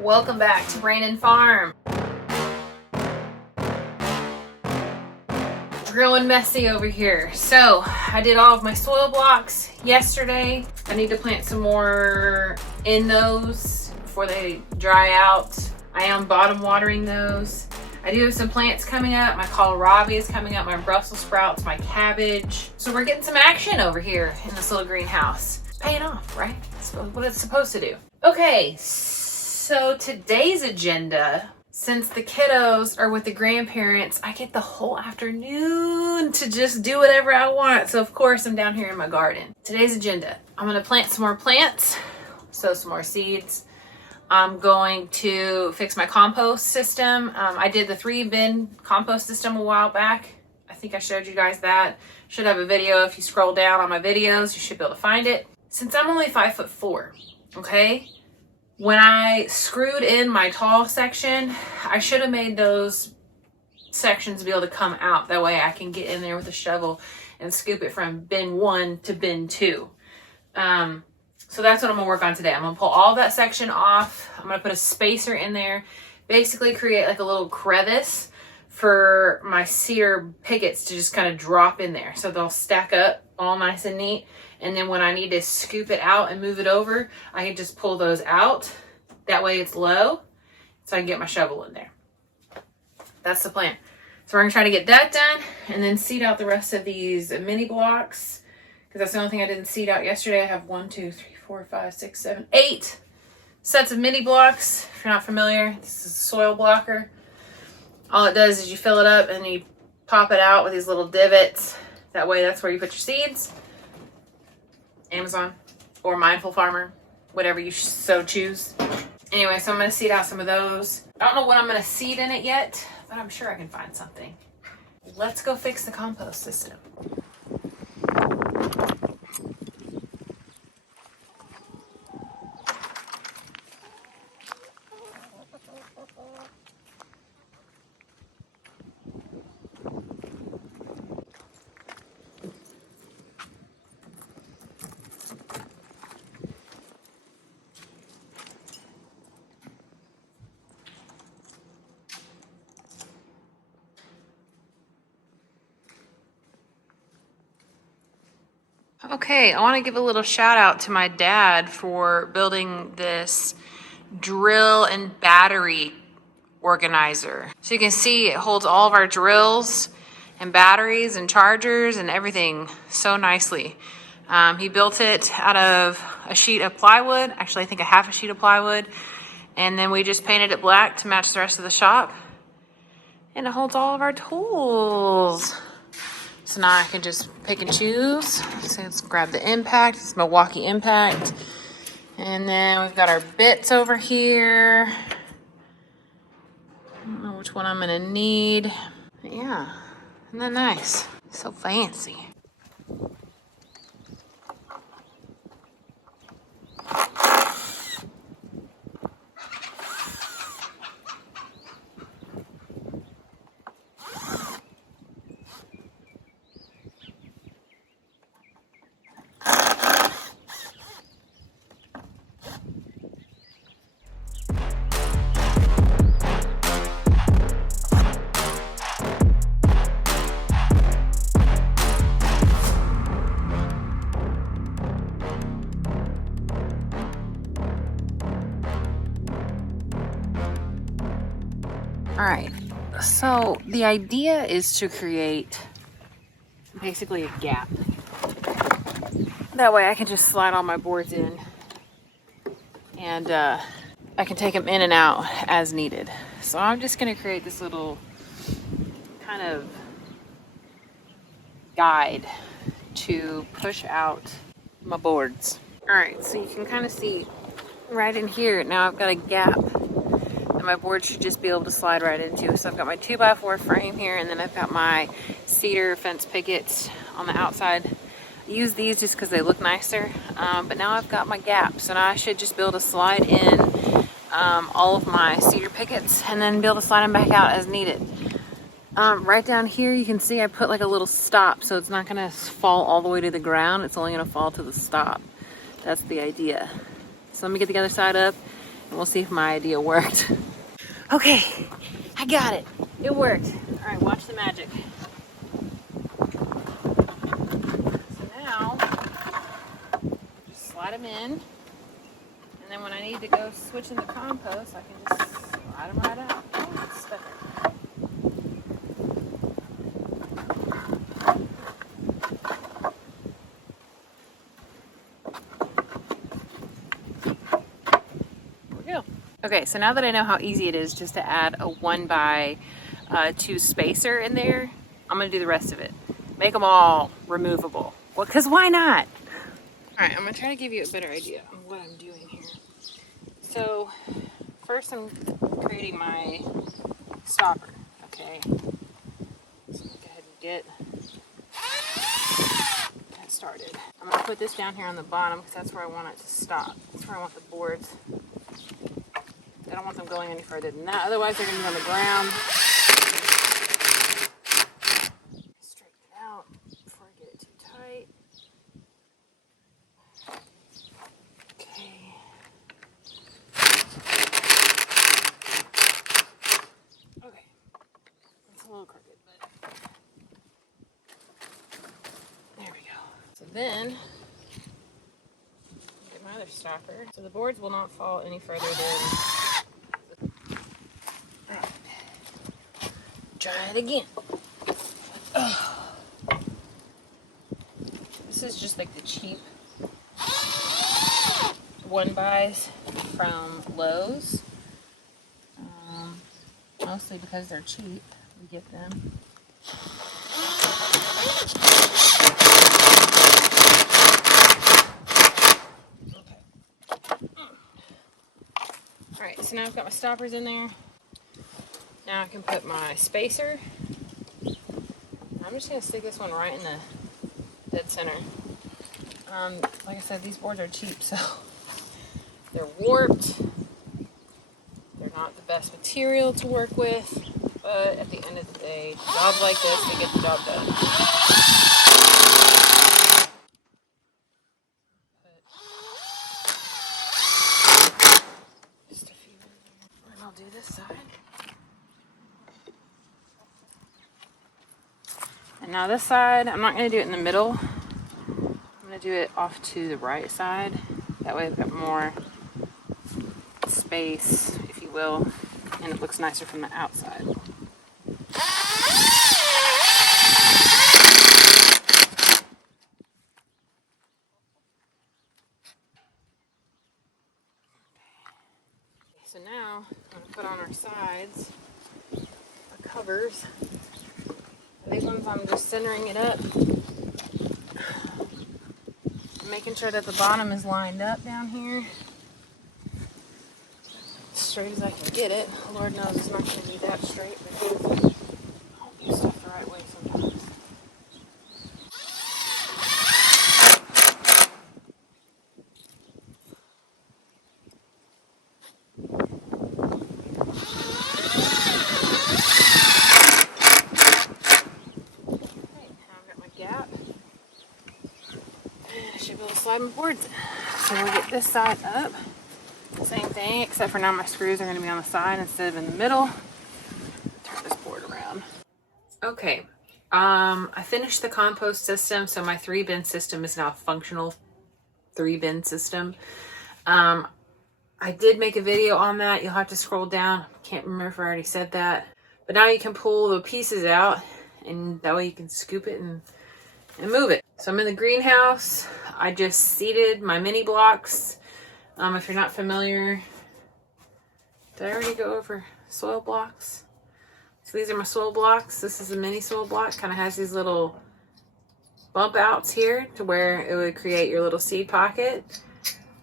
Welcome back to Brandon Farm. Growing messy over here. So I did all of my soil blocks yesterday. I need to plant some more in those before they dry out. I am bottom watering those. I do have some plants coming up. My kohlrabi is coming up, my Brussels sprouts, my cabbage. So we're getting some action over here in this little greenhouse. It's paying off, right? That's what it's supposed to do. Okay, so today's agenda, since the kiddos are with the grandparents, I get the whole afternoon to just do whatever I want. So of course I'm down here in my garden. Today's agenda, I'm gonna plant some more plants, sow some more seeds. I'm going to fix my compost system. I did the 3-bin compost system a while back. I think I showed you guys that. Should have a video. If you scroll down on my videos, you should be able to find it. Since I'm only 5'4", okay? When I screwed in my tall section, I should have made those sections be able to come out. That way I can get in there with a shovel and scoop it from bin 1 to bin 2. So that's what I'm gonna work on today. I'm gonna pull all that section off. I'm gonna put a spacer in there, basically create like a little crevice for my cedar pickets to just kind of drop in there. So they'll stack up all nice and neat. And then when I need to scoop it out and move it over, I can just pull those out. That way it's low, so I can get my shovel in there. That's the plan. So we're gonna try to get that done and then seed out the rest of these mini blocks, because that's the only thing I didn't seed out yesterday. I have 1, 2, 3, 4, 5, 6, 7, 8 sets of mini blocks. If you're not familiar, this is a soil blocker. All it does is you fill it up and you pop it out with these little divots. That way that's where you put your seeds. Amazon or Mindful Farmer, whatever you so choose. Anyway, so I'm gonna seed out some of those. I don't know what I'm gonna seed in it yet, but I'm sure I can find something. Let's go fix the compost system. Okay, I want to give a little shout out to my dad for building this drill and battery organizer. So you can see it holds all of our drills and batteries and chargers and everything so nicely. He built it out of a sheet of plywood, actually I think a half a sheet of plywood, and then we just painted it black to match the rest of the shop. And it holds all of our tools. So now I can just pick and choose. So let's grab the Impact. It's Milwaukee Impact. And then we've got our bits over here. I don't know which one I'm gonna need. But yeah, isn't that nice? So fancy. All right, so the idea is to create basically a gap. That way I can just slide all my boards in and I can take them in and out as needed. So I'm just gonna create this little kind of guide to push out my boards. All right, so you can kind of see right in here, now I've got a gap that my board should just be able to slide right into. So I've got my 2x4 frame here, and then I've got my cedar fence pickets on the outside. I use these just because they look nicer, but now I've got my gap. So now I should just be able to slide in all of my cedar pickets and then be able to slide them back out as needed. Right down here you can see I put like a little stop, so it's not gonna fall all the way to the ground, it's only gonna fall to the stop. That's the idea. So let me get the other side up and we'll see if my idea worked. Okay, I got it. It worked. All right, watch the magic. So now, just slide them in, and then when I need to go switch in the compost, I can just slide them right out. Oh, it's stuck. Okay, so now that I know how easy it is just to add a 1x2 spacer in there, I'm gonna do the rest of it. Make them all removable. Well, because why not? All right, I'm gonna try to give you a better idea of what I'm doing here. So first I'm creating my stopper, okay? So go ahead and get that started. I'm gonna put this down here on the bottom because that's where I want it to stop. That's where I want the boards. I don't want them going any further than that, otherwise they're going to be on the ground. Straighten it out before I get it too tight. Okay. Okay. It's a little crooked, but there we go. So then, get my other stopper. So the boards will not fall any further than... Try it again. This is just like the cheap 1x's from Lowe's. Mostly because they're cheap, we get them. Okay. Alright, so now I've got my stoppers in there. Now I can put my spacer. I'm just going to stick this one right in the dead center. Like I said, these boards are cheap, so they're warped. They're not the best material to work with, but at the end of the day, jobs like this, they get the job done. Just a few in there. And I'll do this side. And now this side, I'm not going to do it in the middle. I'm going to do it off to the right side. That way I've got more space, if you will, and it looks nicer from the outside. So now I'm going to put on our sides, our covers. These ones I'm just centering it up. Making sure that the bottom is lined up down here. As straight as I can get it. Lord knows it's not going to be that straight because I don't do stuff the right way sometimes. Slide my boards in. So we'll get this side up. Same thing, except for now my screws are going to be on the side instead of in the middle. Turn this board around. Okay, I finished the compost system, so my 3-bin system is now a functional 3-bin system. I did make a video on that. You'll have to scroll down. Can't remember if I already said that. But now you can pull the pieces out, and that way you can scoop it and move it. So I'm in the greenhouse. I just seeded my mini blocks. If you're not familiar, did I already go over soil blocks? So these are my soil blocks. This is a mini soil block. Kind of has these little bump outs here to where it would create your little seed pocket.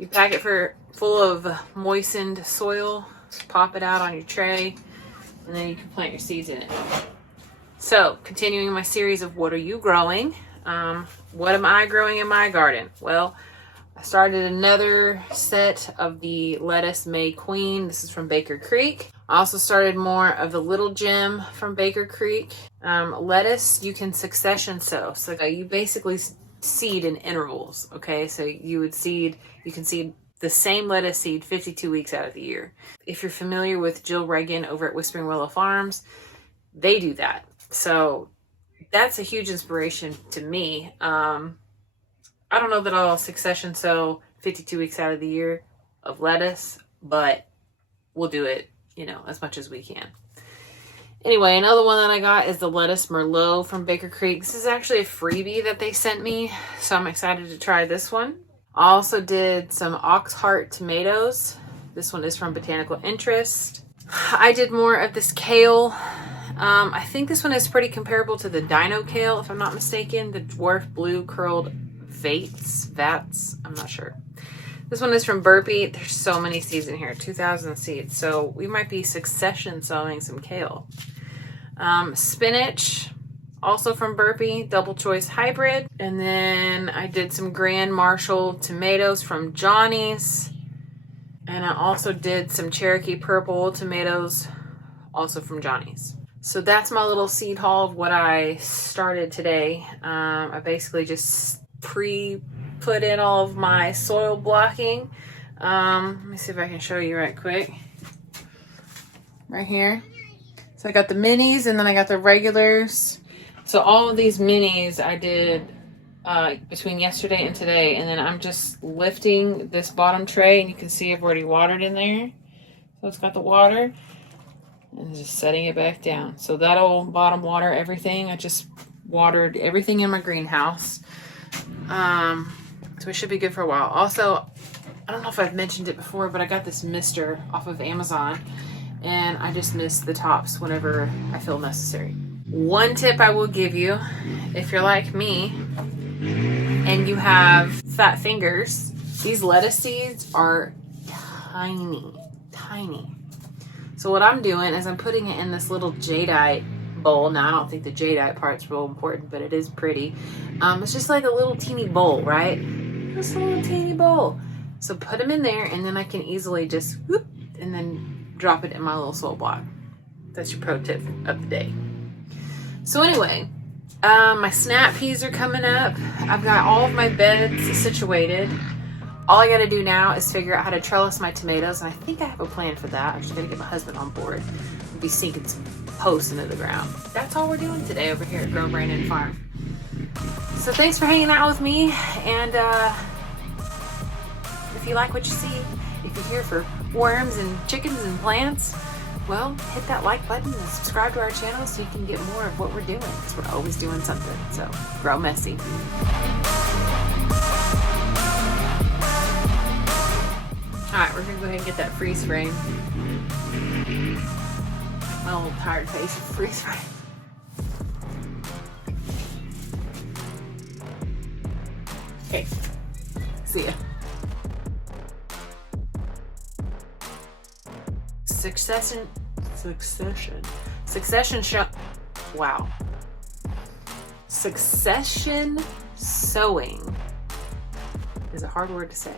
You pack it full of moistened soil, pop it out on your tray, and then you can plant your seeds in it. So continuing my series of what are you growing? What am I growing in my garden? Well, I started another set of the lettuce May Queen. This is from Baker Creek. I also started more of the Little Gem from Baker Creek. Lettuce you can succession sow. So you basically seed in intervals. Okay, so you can seed the same lettuce seed 52 weeks out of the year. If you're familiar with Jill Reagan over at Whispering Willow Farms, they do that. So that's a huge inspiration to me. I don't know that I'll succession sow 52 weeks out of the year of lettuce, but we'll do it, you know, as much as we can. Anyway, another one that I got is the lettuce Merlot from Baker Creek. This is actually a freebie that they sent me, so I'm excited to try this one. I also did some Oxheart tomatoes. This one is from Botanical Interest. I did more of this kale. I think this one is pretty comparable to the Dino Kale, if I'm not mistaken. The Dwarf Blue Curled Vats, I'm not sure. This one is from Burpee. There's so many seeds in here, 2,000 seeds. So we might be succession sowing some kale. Spinach, also from Burpee, double choice hybrid. And then I did some Grand Marshal tomatoes from Johnny's. And I also did some Cherokee Purple tomatoes, also from Johnny's. So that's my little seed haul of what I started today. I basically just put in all of my soil blocking. Let me see if I can show you right quick. Right here. So I got the minis and then I got the regulars. So all of these minis I did between yesterday and today, and then I'm just lifting this bottom tray, and you can see I've already watered in there. So it's got the water and just setting it back down. So that'll bottom water everything. I just watered everything in my greenhouse. So it should be good for a while. Also, I don't know if I've mentioned it before, but I got this mister off of Amazon, and I just mist the tops whenever I feel necessary. One tip I will give you, if you're like me and you have fat fingers, these lettuce seeds are tiny, tiny. So what I'm doing is I'm putting it in this little jadeite bowl. Now I don't think the jadeite part's real important, but it is pretty. It's just like a little teeny bowl, right? Just a little teeny bowl. So put them in there, and then I can easily just whoop, and then drop it in my little soil block. That's your pro tip of the day. So anyway, my snap peas are coming up. I've got all of my beds situated. All I gotta do now is figure out how to trellis my tomatoes, and I think I have a plan for that. I'm just gonna get my husband on board. We'll be sinking some posts into the ground. That's all we're doing today over here at Danielle Brandon and I'm. So thanks for hanging out with me, and if you like what you see, if you're here for worms and chickens and plants, well, hit that like button and subscribe to our channel so you can get more of what we're doing, because we're always doing something. So grow messy. Alright, we're gonna go ahead and get that freeze frame. My old tired face of freeze frame. Okay, see ya. Succession sowing is a hard word to say.